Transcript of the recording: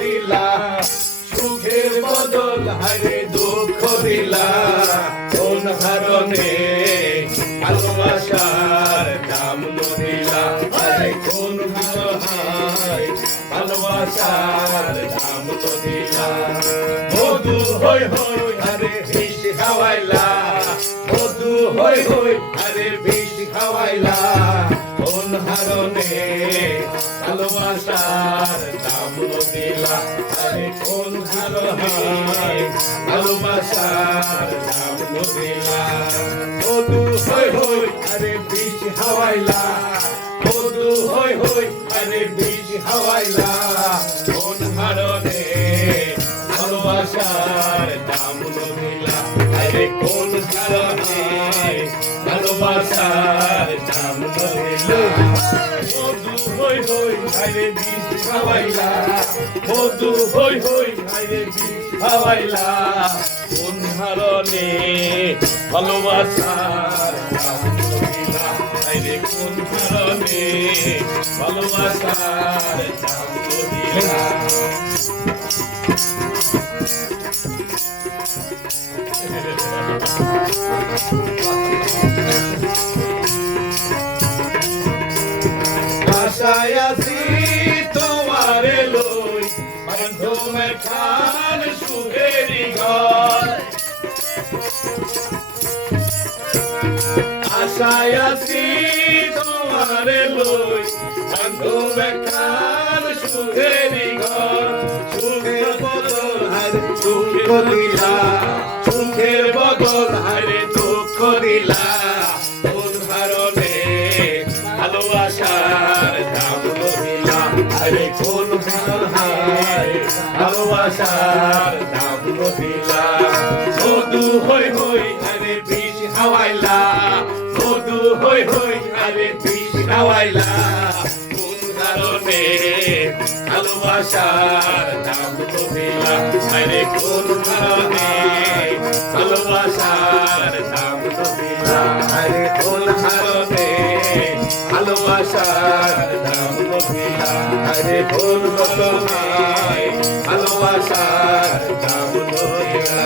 দিলা সুখের বদল হারে দুঃখ দিলা কোন কারণে ভালোবাসার দাম দিলা আরে কোন বিষয় ভালোবাসার দাম দিলা মধু হই হই আরে বিষ খাওয়াইলা মধু হই হই আরে বিষ খাওয়াইলা কোন কারণে ভালোবাসার দাম দিলা আরে কোন কারণে ভালোবাসার দাম দিলা মধু হই হই আরে বিষ খাওয়াইলা মধু হই হই আরে বিষ খাওয়াইলা কোন কারণে ভালোবাসার দাম দিলা আরে কোন কারণে ভালোবাসার দাম দিলা মধু হই হই আরে বিষ খাওয়াইলা মধু হই হই আরে বিষ খাওয়াইলা কোন কারণে ভালোবাসার দাম দিলা আরে কোন কারণে ভালোবাসার দাম দিলা আশায় আছি তোমারে লই বান্ধবে খান সুখেরি ঘর আশায় আছি তোমারে লই বান্ধবে খান সুখেরি ঘর সুখের বদল হারে দুঃখ দিলা সুখের বদল হারে দুঃখ দিলা কোন কারণে ভালোবাসার দাম দিলা আরে কোন কারণে ভালোবাসার দাম দিলা মধু হই হই আরে বিষ খাওয়াইলা মধু হই হই আরে বিষ খাওয়াইলা কোন কারণে ভালোবাসার দাম দিলা আরে কোন কারণে ভালোবাসার দাম দিলা আরে কোন কারণে ভালোবাসার দাম দিলা আরে কোন কারণে ভালোবাসার দাম দিলা